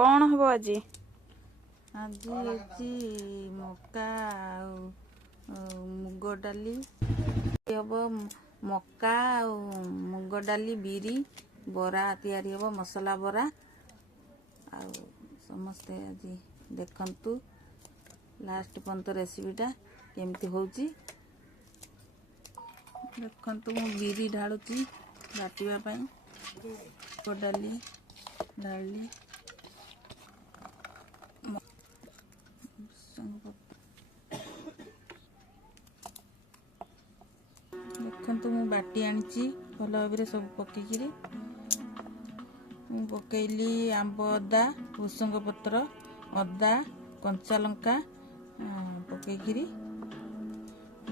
कौन हम आज आज मका मुग डाली हम मका मुग डाली बिरी बरा तैयारी हम मसला बरा आ समस्ते आज देखंतु लास्ट पर्यंत रेसिपीटा केमती होची देखंतु मु बिरी ढालुची बाटिबा पई मुग डाली ढाली देखो मु बाटी आनी भल भाव सब पकईकि पकईली आंब अदा भुसंग पत्र अदा कंचा लंका पकईकि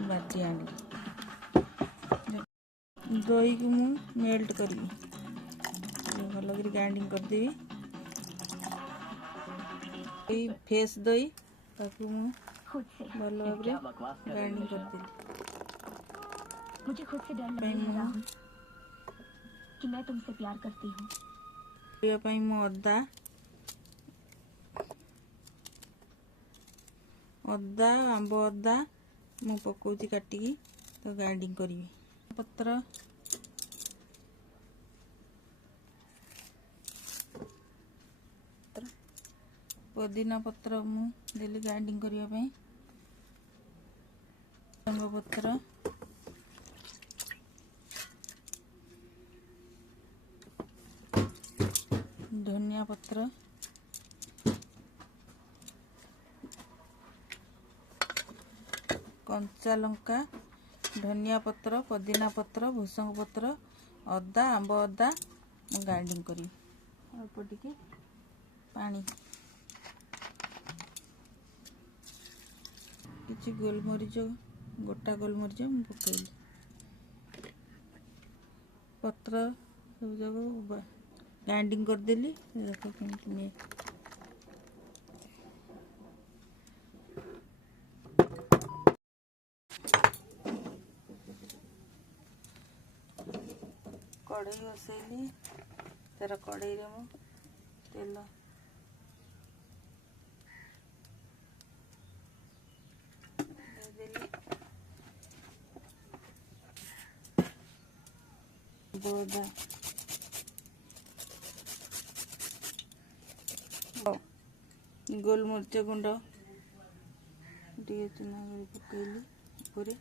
बाटी आनी दही को मु मेल्ट करी भल ग्राइंडिंग करदेवी फेस दही ताकू मु भल भाव ग्राइंडिंग करदेवी मुझे खुद से डर लग रहा है कि मैं तुमसे प्यार करती हूँ। मु अदा अदा आंब अदा मु पकाउची काटिकी तो ग्राइंडिंग करी पत्र पुदीना पत्र मु देली ग्राइंडिंग करिया पई पत्र धनिया पत्र कंचा लंका धनिया पत्र पुदीना पत्र भुसंग पत्र अदा आंब अदा ग्राइंडिंग करी अल्प टिके पानी किसी गोलमरीच गोटा गोलमरीच पकईली पत्र सब जगह ग्राइंडिंग करदेली देखो केमती कढ़ई बसैली तेरा कढ़ई रे मु तेल देली बोदा गोलमरीच गुंड टे चुना पकईली पूरे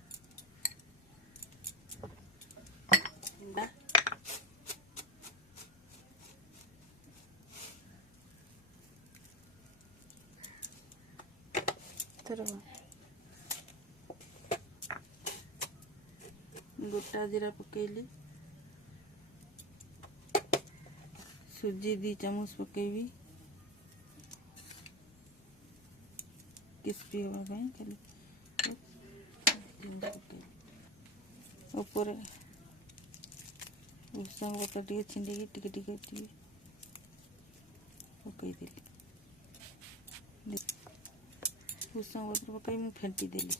गोटा जीरा पकईली सुजी 2 चम्मच पकईबी क्रिस्पी होगा खाली ऊपर भुसंग पत्र टे छिंडी टिके टिके पकईदेली भुसंग पत्र पकई मु फेंटी देली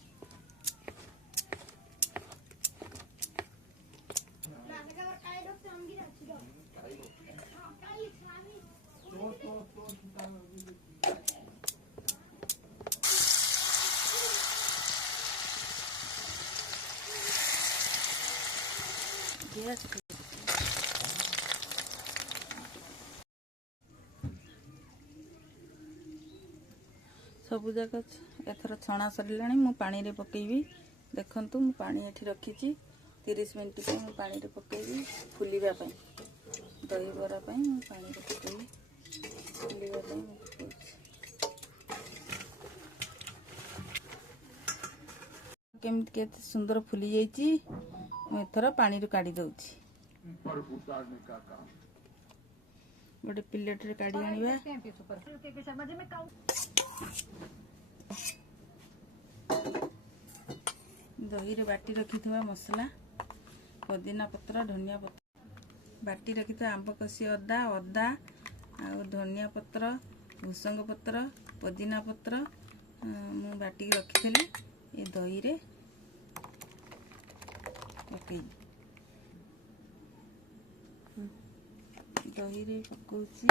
सबू जाक एथर छणा सरला मु पानी रे पकेबी देखंतु मु पानी एठी रखीची 30 मिनिट पे मु पानी रे पकेबी फुलीबा पई दही बरा पई मु पानी रे पकेबी फुलीबा पई केमति केते सुंदर फुली जाईची मु एथर पानी रे काढी दउची गोटे प्लेट रे काढी आनिबा दही रे बाटी रखी मसला पुदीना पत्र धनिया पत्र बाटी रखी आंब कसी अदा अदा आ धनिया पत्र भुसंग पत्र पुदीना पत्र मु बाटी रखी ये दही रे पकई दही रे पकाउची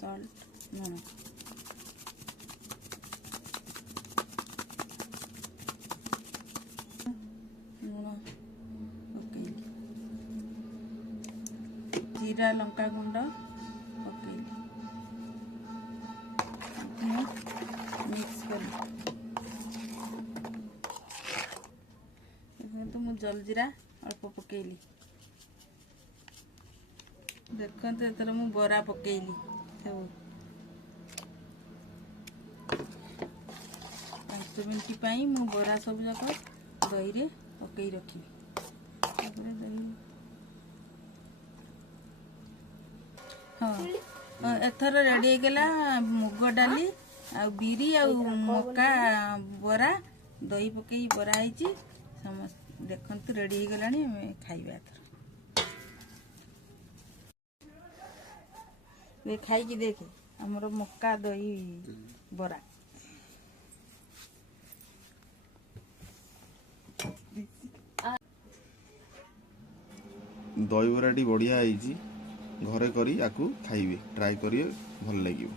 सॉल्ट लुण लुण पकेइली जीरा लंका गुंड पकेइली मिक्स करी देखो मु जलजीरा अल्प पकेइली देखते एथर मु बरा पकेइली सब 5 मिनट पाई मु बरा सब जाक दही रे पकई रखी हाँ एथर रेडी गला मुग डाली आ बिरी आ मका बरा दही पकई बरा है समस्त देखते रेडी हो गलानी खाइबा एथर ये खाई की देखे हमर मक्का दही बरा दही बराटी बढ़िया है घरे करी आकु खाइबे ट्राई करिए भल लगियो।